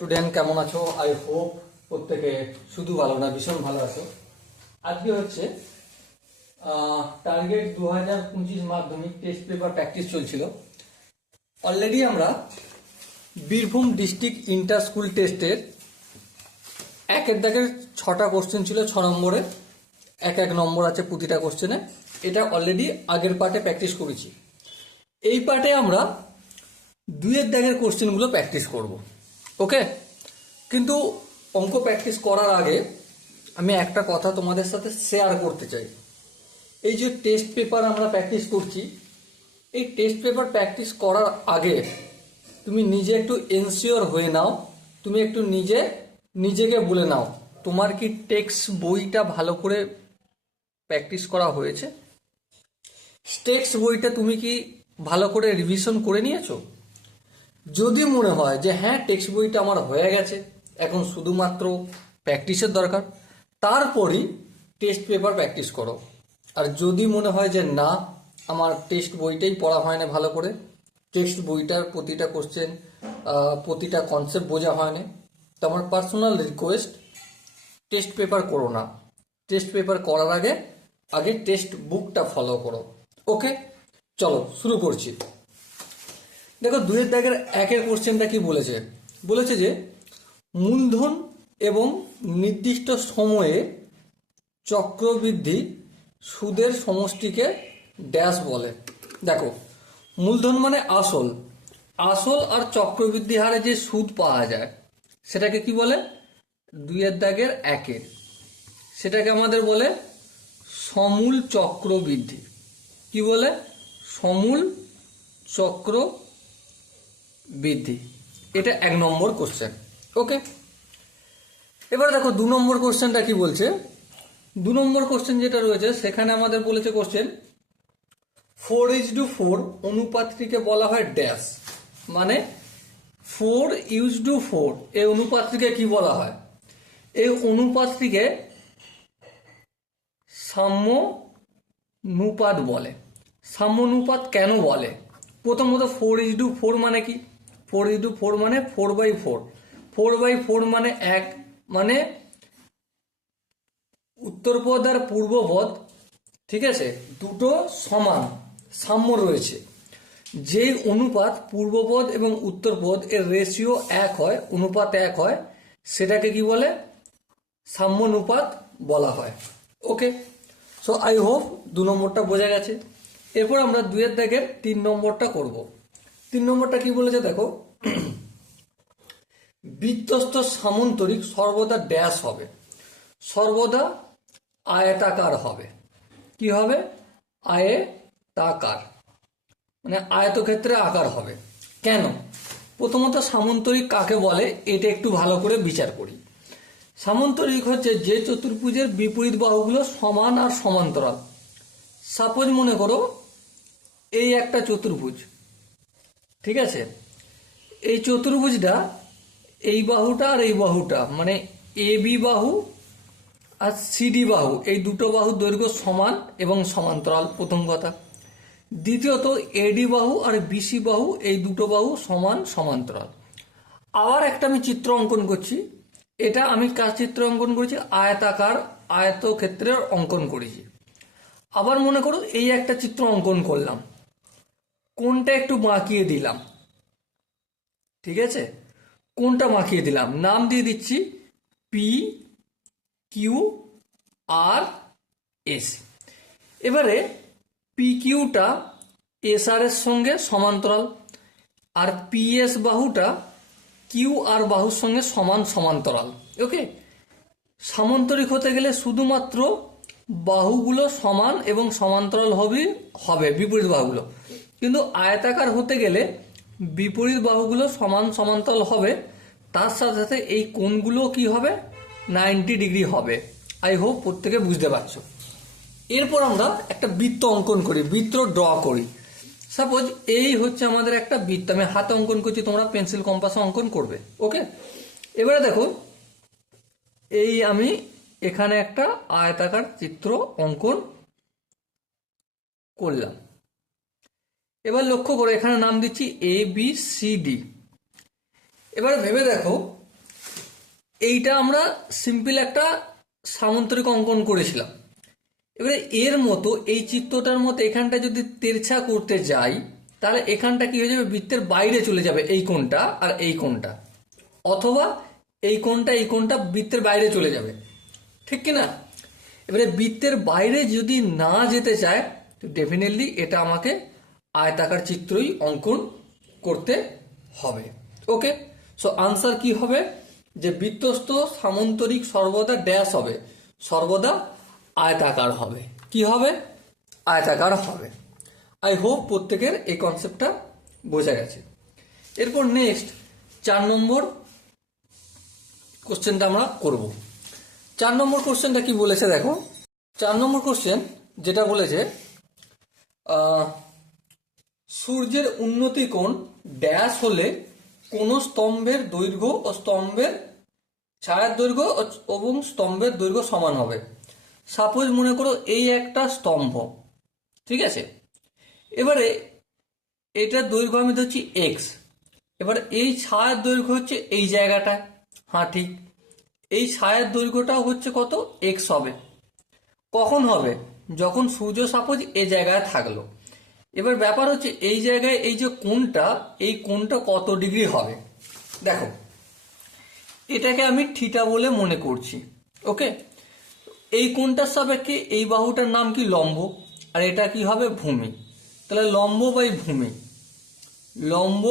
Student কেমন আছো? I hope প্রত্যেকে শুধু ভালো না, ভীষণ ভালো আছো। আজকে হচ্ছে টার্গেট দু হাজার পঁচিশ মাধ্যমিক টেস্ট পেপার প্র্যাকটিস চলছিল। অলরেডি আমরা বীরভূম ডিস্ট্রিক্ট ইন্টার স্কুল টেস্টের একের দাগের ছটা কোশ্চেন ছিল, ছ নম্বরে। এক এক নম্বর আছে প্রতিটা কোশ্চেনে এটা অলরেডি আগের পার্টে প্র্যাকটিস করেছি। এই পার্টে আমরা দুইয়ের দাগের কোশ্চেনগুলো প্র্যাকটিস করব। ওকে কিন্তু অঙ্ক প্র্যাকটিস করার আগে আমি একটা কথা তোমাদের সাথে শেয়ার করতে চাই। এই যে টেস্ট পেপার আমরা প্র্যাকটিস করছি, এই টেস্ট পেপার প্র্যাকটিস করার আগে তুমি নিজে একটু এনসিওর হয়ে নাও, তুমি একটু নিজে, নিজেকে বলে নাও, তোমার কি টেক্সট বইটা ভালো করে প্র্যাকটিস করা হয়েছে? টেক্সট বইটা তুমি কি ভালো করে রিভিশন করে নিয়েছো? যদি মনে হয় যে হ্যাঁ টেক্সট বইটা আমার হয়ে গেছে, এখন শুধুমাত্র প্র্যাকটিসের দরকার, তারপরই টেস্ট পেপার প্র্যাকটিস করো। আর যদি মনে হয় যে না, আমার টেস্ট বইটাই পড়া হয় না ভালো করে টেক্সট বইটার প্রতিটা কোশ্চেন প্রতিটা কনসেপ্ট বোঝা হয় না, তো আমার পার্সোনাল রিকোয়েস্ট টেস্ট পেপার করো না। টেস্ট পেপার করার আগে আগে টেক্সট বুকটা ফলো করো। ওকে চলো, শুরু করছি। দেখো দুয়ের দাগের একের কোশ্চেনটা কি বলেছে? বলেছে যে, মূলধন এবং নির্দিষ্ট সময়ে চক্রবৃদ্ধি সুদের সমষ্টিকে ড্যাশ বলে। দেখো, মূলধন মানে আসল। আসল আর চক্রবৃদ্ধি হারে যে সুদ পাওয়া যায়, সেটাকে কি বলে? দুইয়ের দাগের একের। সেটাকে আমাদের বলে সমূল চক্রবৃদ্ধি। কি বলে? সমূল চক্র বৃদ্ধি। এটা এক নম্বর কোশ্চেন ওকে এবার দেখো, দু নম্বর কোশ্চেনটা কি বলছে? দু নম্বর কোশ্চেন যেটা রয়েছে, সেখানে আমাদের বলেছে question four is to four অনুপাতটিকে বলা হয় ড্যাশ মানে ফোর ইউজ টু ফোর এই অনুপাতটিকে কি বলা হয়? এই অনুপাতটিকে সাম্যনুপাত বলে। সাম্যনুপাত কেন বলে? প্রথমত ফোর ইজ টু ফোর মানে কি? ফোর ইজ টু ফোর মানে four by four four by four মানে এক মানে উত্তরপদ আর পূর্বপদ ঠিক আছে? দুটো সমান সাম্য রয়েছে। যেই অনুপাত পূর্বপদ এবং উত্তরপদ এর রেশিও এক হয়, অনুপাত এক হয়, সেটাকে কি বলে? সাম্যানুপাত বলা হয়। ওকে সো আই হোপ দু নম্বরটা বোঝা গেছে। এরপর আমরা দুয়ের দাগের তিন নম্বরটা করব। তিন নম্বরটা কি বলেছে দেখো? বিধ্বস্ত সামন্তরিক সর্বদা ড্যাশ হবে। সর্বদা আয়তাকার হবে। কি হবে? আয়ে আয়তাকার। মানে আয়তক্ষেত্রে আকার হবে। কেন? প্রথমত সামন্তরিক কাকে বলে? এটা একটু ভালো করে বিচার করি। সামন্তরিক হচ্ছে যে চতুর্ভুজের বিপরীত বাহুগুলো সমান আর সমান্তরাল। সাপোজ মনে করো, এই একটা চতুর্ভুজ। ঠিক আছে? এই চতুর্ভুজটা, এই বাহুটা আর এই বাহুটা মানে এ বি বাহু আর সিডি বাহু, এই দুটো বাহু দৈর্ঘ্য সমান এবং সমান্তরাল, প্রথম কথা। দ্বিতীয়ত এডি বাহু আর বিসি বাহু, এই দুটো বাহু সমান সমান্তরাল। আবার একটা আমি চিত্র অঙ্কন করছি। এটা আমি কাজ চিত্র অঙ্কন করেছি? আয়তাকার আয়তক্ষেত্রের অঙ্কন করেছি। আবার মনে করো, এই একটা চিত্র অঙ্কন করলাম। কোনটা একটু বাঁকিয়ে দিলাম? ঠিক আছে? কোনটা মাখিয়ে দিলাম? নাম দিয়ে দিচ্ছি পি কিউ আর এস এবারে পি কিউটা এস আর এর সঙ্গে সমান্তরাল, আর পি এস বাহুটা কিউ আর বাহুর সঙ্গে সমান সমান্তরাল ওকে সামান্তরিক হতে গেলে শুধুমাত্র বাহুগুলো সমান এবং সমান্তরাল হবে হবে, বিপরীত বাহুগুলো। কিন্তু আয়তাকার হতে গেলে বিপরীত বাহুগুলো সমান সমান্তরাল হবে। তার সাথে সাথে এই কোণগুলো কি হবে? নাইনটি ডিগ্রি হবে। আই হোপ প্রত্যেকে বুঝতে পারছ। এরপর আমরা একটা বৃত্ত অঙ্কন করি, বৃত্ত ড্র করি। সাপোজ এই হচ্ছে আমাদের একটা বৃত্ত, আমি হাতে অঙ্কন করছি, তোমরা পেন্সিল কম্পাসে অঙ্কন করবে, ওকে? এবারে দেখো, এই আমি এখানে একটা আয়তাকার চিত্র অঙ্কন করলাম। এবার লক্ষ্য করো, এখানে নাম দিচ্ছি এ বি সি ডি এবার ভেবে দেখো, এইটা আমরা সিম্পল একটা সামন্তরিক অঙ্কন করেছিলাম। এবারে এর মতো এই চিত্রটার মতো এখানটা যদি তেরছা করতে যাই, তাহলে এখানটা কি হয়ে যাবে? বৃত্তের বাইরে চলে যাবে এই কোণটা আর এই কোণটা। অথবা এই কোণটা এই কোণটা বৃত্তের বাইরে চলে যাবে। ঠিক কি না এবারে বৃত্তের বাইরে যদি না যেতে চায়, তো ডেফিনেটলি এটা আমাকে আয়তাকার চিত্রই অঙ্কন করতে হবে। ওকে সো আনসার কি হবে? যে বৃত্তস্থ সামন্তরিক সর্বদা ড্যাশ হবে, সর্বদা আয়তাকার হবে। কি হবে? আয়তাকার হবে। আই হোপ প্রত্যেকের এই কনসেপ্টটা বোঝা গেছে। এরপর নেক্সট চার নম্বর কোশ্চেনটা আমরা করব। চার নম্বর কোশ্চেনটা কি বলেছে দেখো? চার নম্বর কোশ্চেন যেটা বলেছে সূর্যের উন্নতি কোণ ড্যাশ হলে কোন স্তম্ভের দৈর্ঘ্য ও স্তম্ভের ছায়ার দৈর্ঘ্য এবং স্তম্ভের দৈর্ঘ্য সমান হবে। সাপোজ মনে করো এই একটা স্তম্ভ, ঠিক আছে? এবারে এটার দৈর্ঘ্য আমি ধরছি এক্স এবার এই ছায়ার দৈর্ঘ্য হচ্ছে এই জায়গাটা। হ্যাঁ ঠিক। এই ছায়ার দৈর্ঘ্যটাও হচ্ছে কত? এক্স হবে। কখন হবে? যখন সূর্য সাপোজ এ জায়গায় থাকল। এবার ব্যাপার হচ্ছে এই জায়গায় এই যে কোণটা, এই কোণটা কত ডিগ্রি হবে? দেখো, এটাকে আমি থিটা বলে মনে করছি, ওকে? এই কোণটার সাপেক্ষে এই বাহুটার নাম কি? লম্ব। আর এটা কি হবে? ভূমি। তাহলে লম্ব বাই ভূমি। লম্ব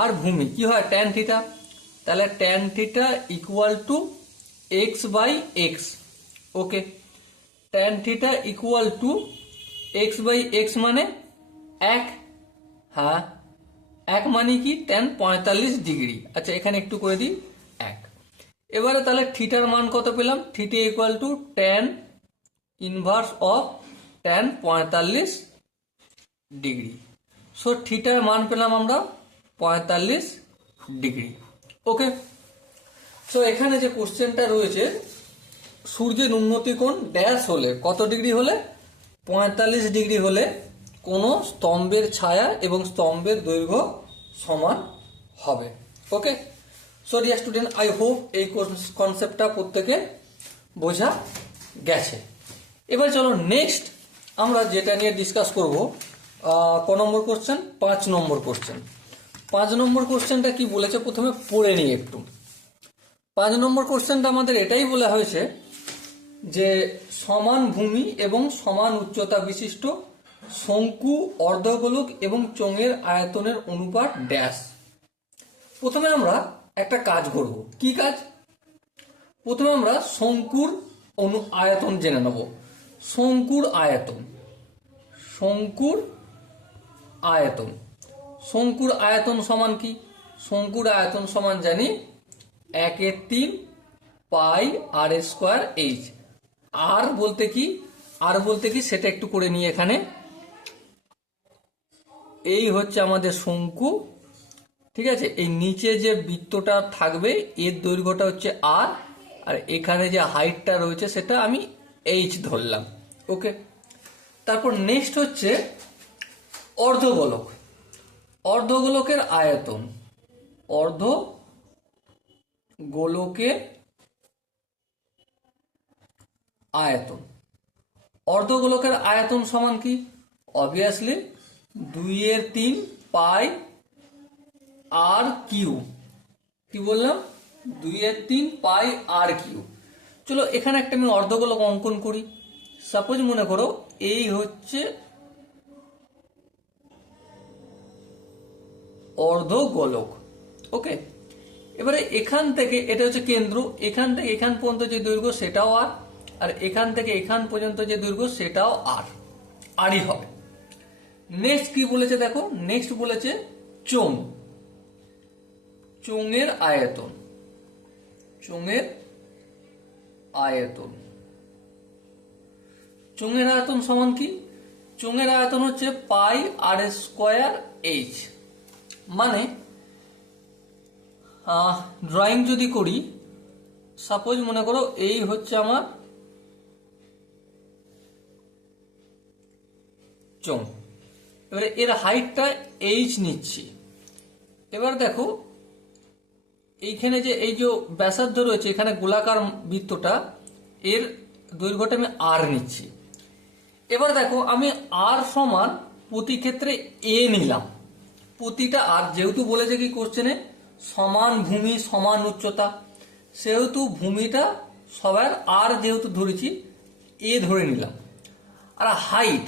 আর ভূমি। কি হয়? ট্যান থিটা তাহলে tan theta equal to x by x okay? Tan theta equal to x by x মানে এক। হ্যাঁ। এক মানে কি? ট্যান পঁয়তাল্লিশ ডিগ্রি। আচ্ছা এখানে একটু করে দিই। এক। এবারে তাহলে থিটার মান কত পেলাম? Theta equal to tan inverse of tan পঁয়তাল্লিশ ডিগ্রি। সো থিটার মান পেলাম আমরা পঁয়তাল্লিশ ডিগ্রি। ওকে সো এখানে যে কোশ্চেনটা রয়েছে, সূর্যের উন্নতি কোণ ড্যাশ হলে, কত ডিগ্রি হলে? পঁয়তাল্লিশ ডিগ্রি হলে কোনো স্তম্ভের ছায়া এবং স্তম্ভের দৈর্ঘ্য সমান হবে। Okay so dear student I hope এই কনসেপ্টটা প্রত্যেকে বোঝা গেছে। এবার চলো নেক্সট আমরা যেটা নিয়ে ডিসকাস করব ক নম্বর কোশ্চেন পাঁচ নম্বর কোশ্চেন পাঁচ নম্বর কোশ্চেনটা কি বলেছে? প্রথমে পড়ে নিই একটু। পাঁচ নম্বর কোশ্চেনটা আমাদের এটাই বলা হয়েছে যে সমান ভূমি এবং সমান উচ্চতা বিশিষ্ট শঙ্কু, অর্ধগোলক এবং চোঙের আয়তনের অনুপাত ড্যাশ। প্রথমে আমরা একটা কাজ করব। কি কাজ? প্রথমে আমরা শঙ্কুর অনু আয়তন জেনে নেব। শঙ্কুর আয়তন। শঙ্কুর আয়তন। শঙ্কুর আয়তন সমান কি? শঙ্কুর আয়তন সমান জানি একের তিন পাই আর স্কোয়ার এইচ। আর বলতে কি? আর বলতে কি? সেটা একটু করে নিয়ে এখানে। এই হচ্ছে আমাদের শঙ্কু, ঠিক আছে? এই নিচে যে বৃত্তটা থাকবে, এর দৈর্ঘ্যটা হচ্ছে আর আর এখানে যে হাইটটা রয়েছে, সেটা আমি এইচ ধরলাম। ওকে তারপর নেক্সট হচ্ছে অর্ধগোলক। অর্ধগোলকের আয়তন অর্ধ গোলকের আয়তন। অর্ধগোলকের আয়তন সমান কি? অবভিয়াসলি দুইয়ের তিন পাই আর কিউ। কি বললাম? দুইয়ের তিন পাই আর কিউ। চলো, এখানে একটা আমি অর্ধগোলক অঙ্কন করি। সাপোজ মনে করো, এই হচ্ছে অর্ধগোলক। ওকে? এবারে এখান থেকে, এটা হচ্ছে কেন্দ্র। এখান থেকে এখান পর্যন্ত যে দৈর্ঘ্য, সেটাও আর আর এখান থেকে এখান পর্যন্ত যে দৈর্ঘ্য, সেটাও আর আরই হবে। নেক্সট কি বলেছে দেখো? নেক্সট বলেছে চোং চোঙের আয়তন। চোঙের আয়তন। চোঙের আয়তন সমান কি? চোঙের আয়তন হচ্ছে পাই আর স্কোয়ার এইচ মানে ড্রয়িং যদি করি সাপোজ মনে করো এই হচ্ছে আমার চোং এবারে এর হাইটটা এইচ নিচ্ছি। এবার দেখো, এইখানে যে এই যে ব্যাসার্ধ রয়েছে, এখানে গোলাকার বৃত্তটা, এর দৈর্ঘ্যটা আমি আর নিচ্ছি। এবার দেখো, আমি আর সমান প্রতি ক্ষেত্রে এ নিলাম। প্রতিটা আর যেহেতু বলেছে কি কোশ্চেনে সমান ভূমি, সমান উচ্চতা। সেহেতু ভূমিটা সবার আর যেহেতু ধরেছি এ ধরে নিলাম। আর হাইট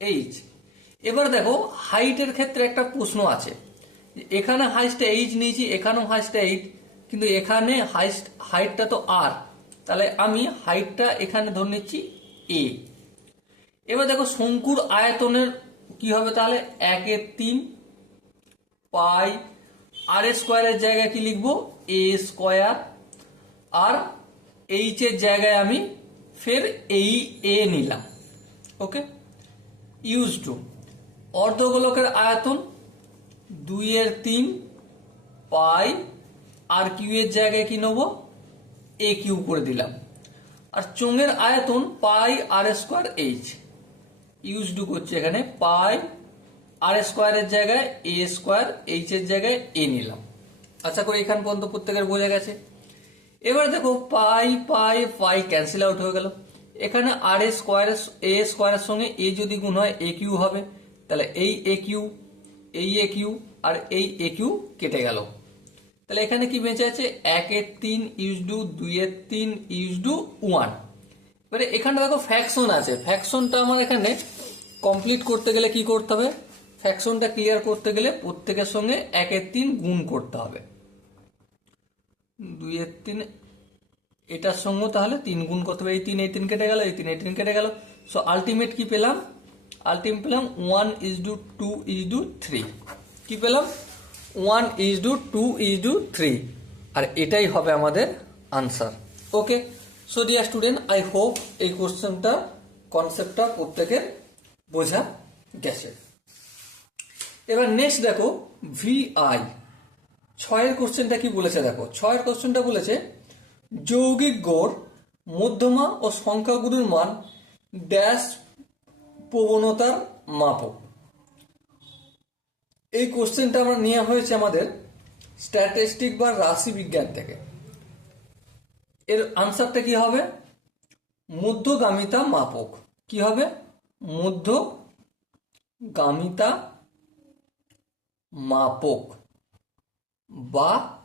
এইচ এবার দেখো হাইটের ক্ষেত্রে একটা প্রশ্ন আছে। এখানে হাইস্টটা এইচ নিয়েছি, এখানেও হাইস্টটা এইট কিন্তু এখানে হাইস্ট হাইটটা তো আর তাহলে আমি হাইটটা এখানে ধরে নিচ্ছি এ এবার দেখো, শঙ্কুর আয়তনের কি হবে তাহলে? একের তিন পাই আর স্কোয়ারের জায়গায় কি লিখব? এ স্কোয়ার আর এইচ এর জায়গায় আমি ফের এই এ নিলাম। ওকে ইউজ অর্ধগোলকের আয়তন দুইয়ের তিন পাই আর কিউ এর জায়গায় কি নেব? এ কিউ করে দিলাম। আর চোঙের আয়তন pi r square h. Use to করছি এখানে পাই আর স্কোয়ারের জায়গায় এ স্কোয়ার এইচ এর জায়গায় এ নিলাম। আশা করি এখান পর্যন্ত প্রত্যেকের বোঝা গেছে। এবার দেখো পাই পাই পাই ক্যান্সেল আউট হয়ে গেল। এখানে আর এ স্কোয়ারের এ স্কোয়ারের সঙ্গে এ যদি গুণ হয়, এ কিউ হবে। তাহলে এই এ কিউ, এই এ কিউ, আর এই এ কিউ কেটে গেল। তাহলে এখানে কি বেঁচে আছে? একের তিন ইউজ ডু দুইয়ের তিন ইউজ ডু ওয়ান। এবারে এখানে দেখো ফ্যাকশন আছে। ফ্যাকশনটা আমার এখানে কমপ্লিট করতে গেলে কি করতে হবে? ফ্যাকশনটা ক্লিয়ার করতে গেলে প্রত্যেকের সঙ্গে একের তিন গুণ করতে হবে। দুইয়ের তিন এটার সঙ্গে তাহলে তিন গুণ হবে? এই তিন এই তিন কেটে গেল, এই তিন এই তিন কেটে গেল। সো আলটিমেট কি পেলাম? আলটিমেট পেলাম one is to two is to three কি পেলাম? One is to two is to three আর এটাই হবে আমাদের answer okay so dear student I hope এই কোশ্চেনটা কনসেপ্টটা প্রত্যেকের বোঝা গেছে। এবার নেক্সট দেখো ভি আই ছয়ের কোশ্চেনটা কি বলেছে দেখো? ছয়ের কোশ্চেনটা বলেছে যৌগিক গড়, মধ্যমা ও সংখ্যাগুলোর মান ড্যাশ প্রবণতার মাপক। এই কোশ্চেনটা আমরা নেওয়া হয়েছে আমাদের স্ট্যাটিস্টিক বা রাশি বিজ্ঞান থেকে। এর আনসারটা কি হবে? মধ্যগামিতা মাপক। কি হবে? মধ্যগামিতা মাপক বা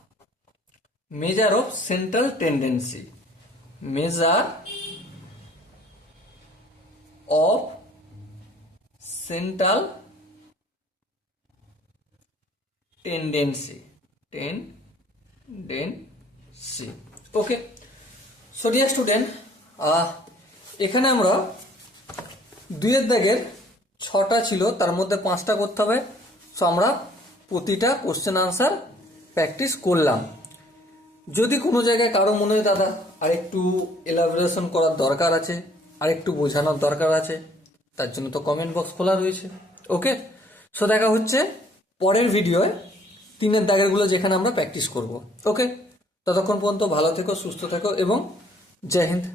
measure of central tendency measure of central tendency tendency okay so dear student এখানে আমরা দুইয়ের দাগের ছটা ছিল, তার মধ্যে পাঁচটা করতে হবে। সো আমরা প্রতিটা কোশ্চেন আনসার প্র্যাকটিস করলাম। যদি কোনো জায়গায় কারও মনে হয়, দাদা আর একটু এলাবোরেশন করার দরকার আছে আর একটু বোঝানোর দরকার আছে, তার জন্য তো কমেন্ট বক্স খোলা রয়েছে। ওকে সো দেখা হচ্ছে পরের ভিডিওয় তিনের দাগেরগুলো যেখানে আমরা প্র্যাকটিস করব। ওকে ততক্ষণ পর্যন্ত ভালো থেকো, সুস্থ থেকো এবং জয় হিন্দ।